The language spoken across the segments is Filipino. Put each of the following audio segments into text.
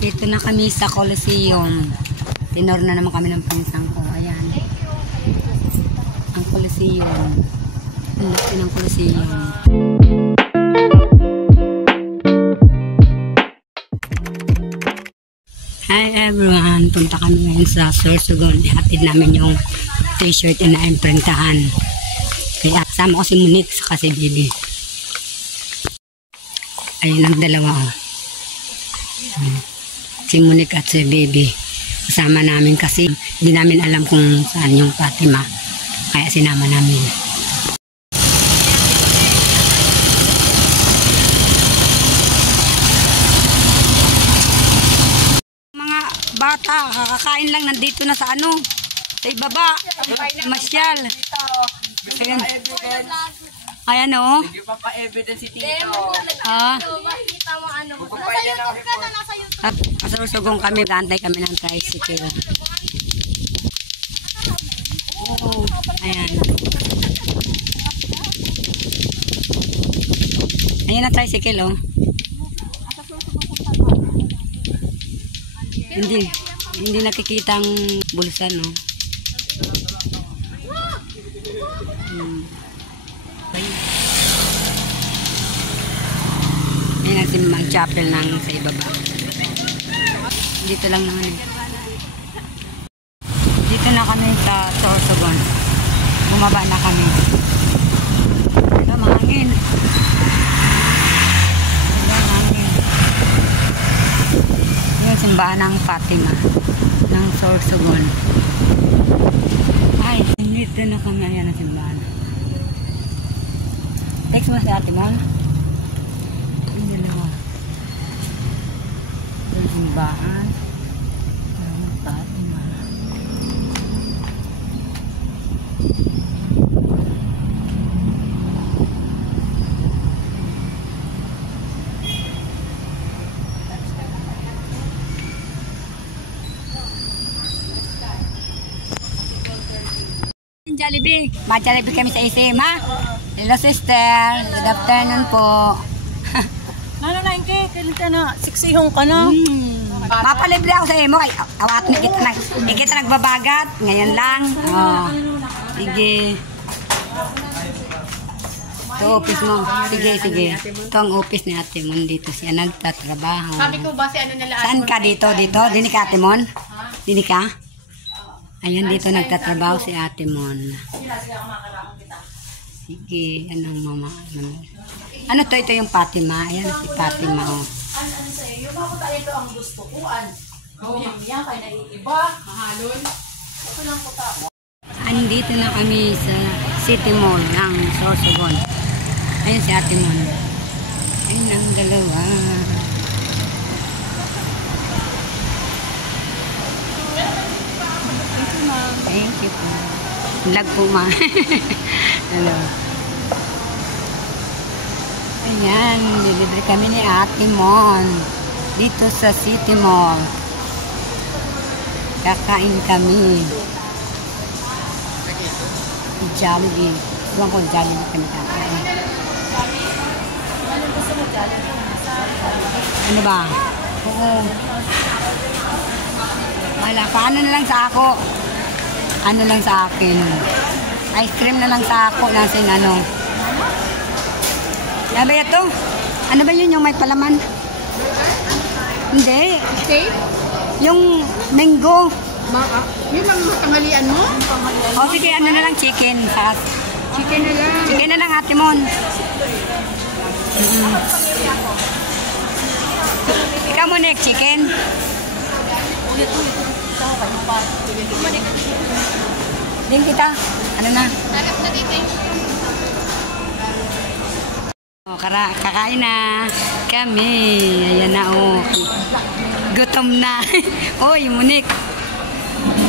Dito na kami sa Coliseum. Tinor na naman kami ng pinsang ko. Ayan. Ang Coliseum. Ang laki ng Coliseum. Hi everyone. Punta kami ngayon sa Sorsogon. Ihatid namin yung t-shirt na imprintahan. Kaya kasama ko si Monique saka si Bibi. Ayun ang dalawa. Si Monique at si Bibi. Kasama namin kasi hindi namin alam kung saan yung Fatima. Kaya sinama namin. Mga bata, kakakain lang nandito na sa ano, sa ibaba. Masyal. Ayan. Ayan o. Hindi pa pa-evidence si Tito. Kasurusugong kami, gantay kami ng tricycle. Oo, ayan. Ayan ang tricycle, oh. Hindi nakikita ang bulsa, no? Ayan ang simang chapel ng sa ibaba. Dito lang naman eh. Dito na kami sa Sorsogon. Bumaba na kami. Ito, mahangin. Yung simbahan ng Fatima ng Sorsogon. Ay, dito na kami. Ayan ang simbahan. Text mo si ate mo. Hindi lang. Yung simbahan. Jollibee. Ma-Jollibee kami sa SM, ha? Hello, sister. Good afternoon po. Nano na inke, kailan ka na? Siksihong ka na? Mapalibre ako sa imo. Ay, awat na kita nagbabagat. Ngayon lang. Oh. Sige. Ito, office mo. Sige. Ito ang office ni Ate Mon. Dito siya nagtatrabaho. Sabi ko ba si ano nila? Saan ka dito? Dini ka, Ate Mon? Dini ka? Ayan, dito nagtatrabaho si Ate Mon. Sige, anong mama? Ano to? Ito yung Fatima. Ayan si Fatima, oh. Ano sa iyo? Bakit ito ang gusto ko? Yan, kaya naiiba. Mahalon. Ito lang ko ta. Andito na kami sa City Mall ng Sorsogon. Ayan si Ate Mon. Ayun ang dalawa. Thank you po. Vlog po, ma. Hello. Ayan, delivery kami ni Ate Mon dito sa City Mall. Kakain kami. Jollibee. Buwan ko Jollibee kami kakain. Ano ba? Oo. Wala. Paano na lang sa ako? Ano lang sa akin? Ice cream na lang sa ako. Nasin ano? Ano ba ito? Ano ba yun yung may palaman? Hindi. Okay? Yung mango. Yun ang tanghalian mo? O sige, ano na lang chicken. Chicken na lang. Chicken na lang, Ate Mon. Ikaw mo next chicken. Din kita. Ano na? Hanap na dito. O, kakain na kami. Ayan na, o. Gutom na. Oy, Monique.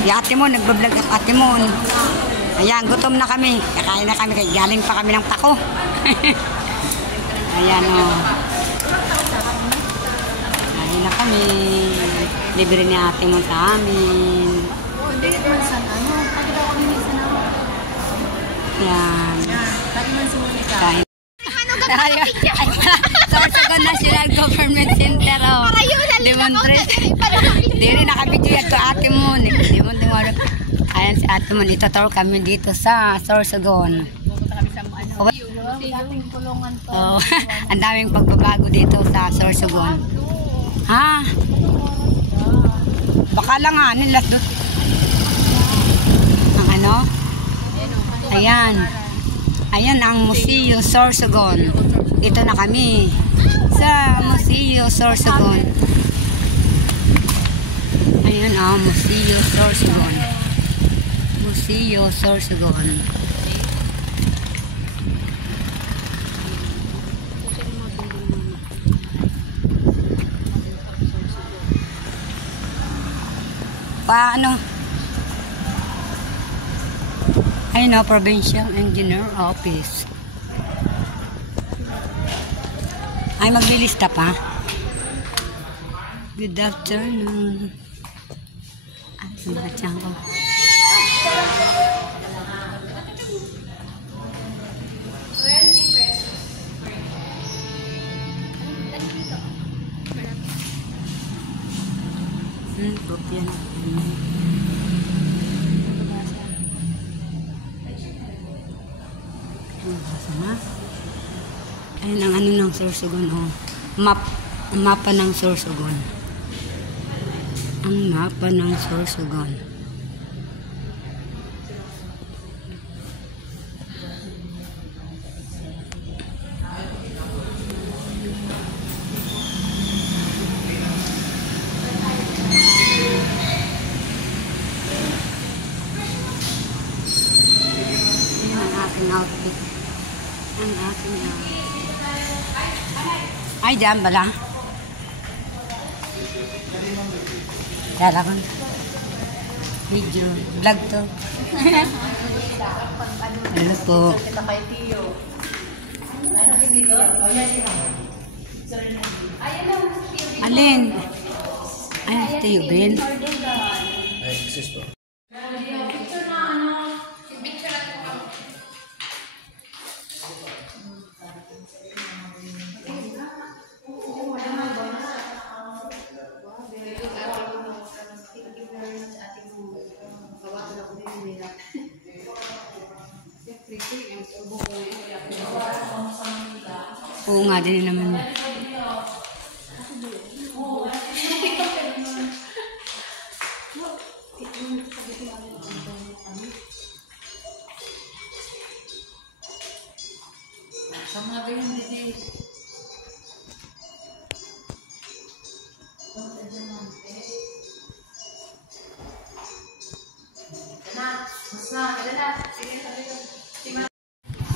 Si Ate Mon, nagbablog ang Ate Mon. Ayan, gutom na kami. Kakain na kami. Galing pa kami ng pako. Ayan, o. Kain na kami. Libre ni Ate Mon sa amin. Hindi naman sa ano. Pati daw kami sa ano. Ayan. Pati man si Monica. Kain. Sorry, Sorsogon National Government Center. Oh. Demonstration. Dili nakabidyo yan to ate mo. Ayan si ate mo. Ito kami dito sa Sorsogon. Oh, ang daming pagbabago dito sa Sorsogon. Ha? Baka lang nga nila doon. Ang ano? Ayan. Ayan ang Museo Sorsogon. Ito na kami sa Museo Sorsogon. Ayan ang Museo Sorsogon. Museo Sorsogon. Paano? Ayun o, Provincial Engineer Office. Ay, maglilista pa. Good afternoon. Ay, sumakatsyang ko. Kopya na. Ayun ang ano ng Sorsogon. Oh. Mapa ng Sorsogon. Ang mapa ng Sorsogon. Outfit. Ang aking ay, dyan bala. Dala ko. Video. Vlog to. Hello po. Alin? Ay, ito yung Ben. Ay, sis po. Oo nga, din naman.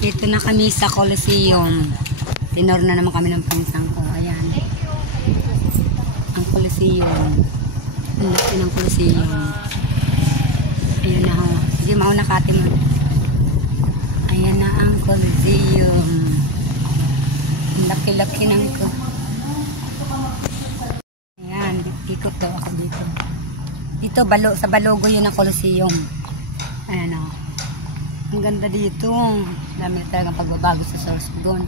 Dito na kami sa Coliseum. Tinor na naman kami ng pansang ko. Ayan. Ang Coliseum. Ang laki ng Coliseum. Ayan na ho. Sige, mauna ka atin mo. Ayan na ang Coliseum. Ang laki-laki ng ko. Ayan. Ikot daw ako dito. Dito, sa Balogo yun ang Coliseum. Ayan o. Ang ganda dito. Dami na talagang pagbabago sa Sorsogon.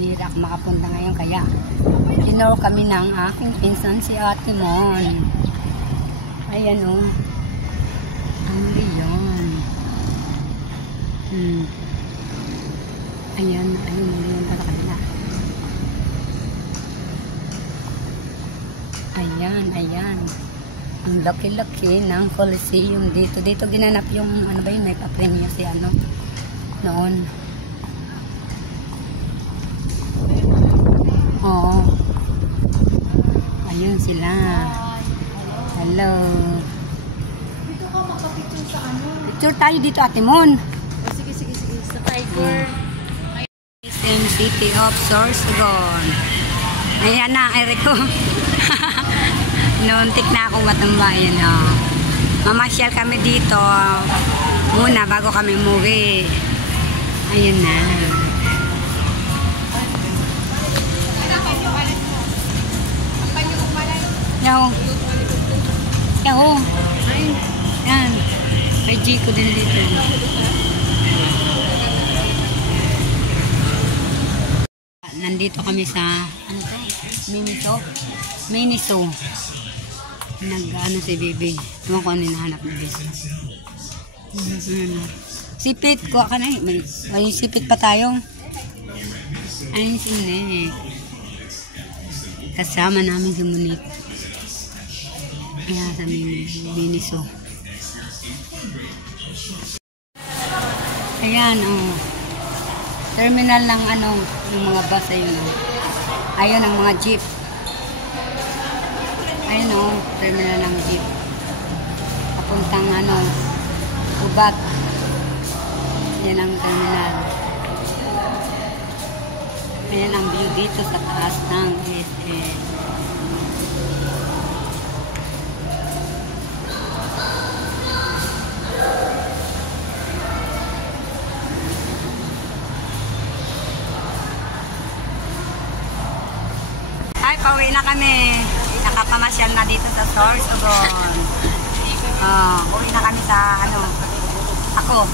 Hira ako makapunta ngayon kaya tinor kami ng aking pinsan si Ate Mon. Ayan o. Ang Leon. Ayan. Ayun ang Leon para kanila. Ayan. Ang laki-laki ng Coliseum dito. Dito ginanap yung, ano ba yun, may pa-premiere si ano, noon. Oo. Ayun sila. Hello. Dito ka makapicture sa ano? Picture tayo dito, Ate Mon. Oh, sige. Sa Tiger. Same City of Sorsogon. Ayan na, Eriko. Noontik na akong matambayan. Oh. Mamasyal kami dito muna bago kami umuwi. Ayun na. Yaho. Yan. May G ko din dito. nandito kami sa, ano to? Miniso. Nag-ano si Bibi. Tuwan ko ano hinahanap ni Bibi. Sipit. Kuha ka na eh. May sipit pa tayo. Ayun si Nick. Kasama namin si Monique. Ayan sa Miniso. Ayan, oh. Terminal ng ano, yung mga bus ayun. Ayun ang mga jeep. Ayun, oh, terminal ng jeep. Papuntang ano, Ubat. Yan ang terminal. Ayan ang view dito sa taas ng SM. Ay, pauwi na kami. Nakapamasyal na dito sa Sorsogon. Uwi na kami sa ano, ako.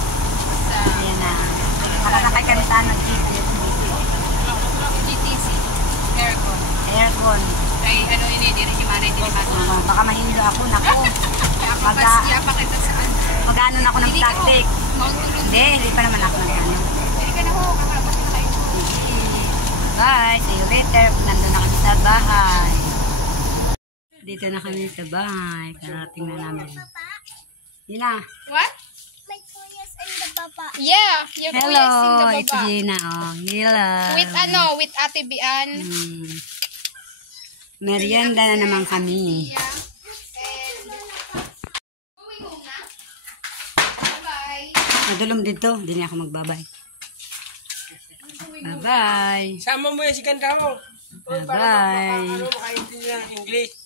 Ayan na. Nakasakay kami sa ano, GTC. Aircon. Aircon. Ay, ano, hindi rin yung mara, hindi rin Baka mahilo ako. Naku. Yapa kita saan? Mag-ano na ako ng plastic. Hindi pa naman ako nag-ano. Hindi ka na ho, kakabot na kayo. Bye. See you later. Nandun na kami sa bahay. Dito na kami sa bahay. Karating na namin. Yun na. What? My kuya's in the baba. Yeah, your Hello. kuya is in the It's baba. Gina. Oh, hello. With Ate Bian. Merienda na naman kami. Yeah. And, going home na? Bye-bye. Madulom dito. Hindi niya ako magbabay. Bye-bye. Sama mo yan si kanta mo. Bye-bye. Ano, makaintindi ng English.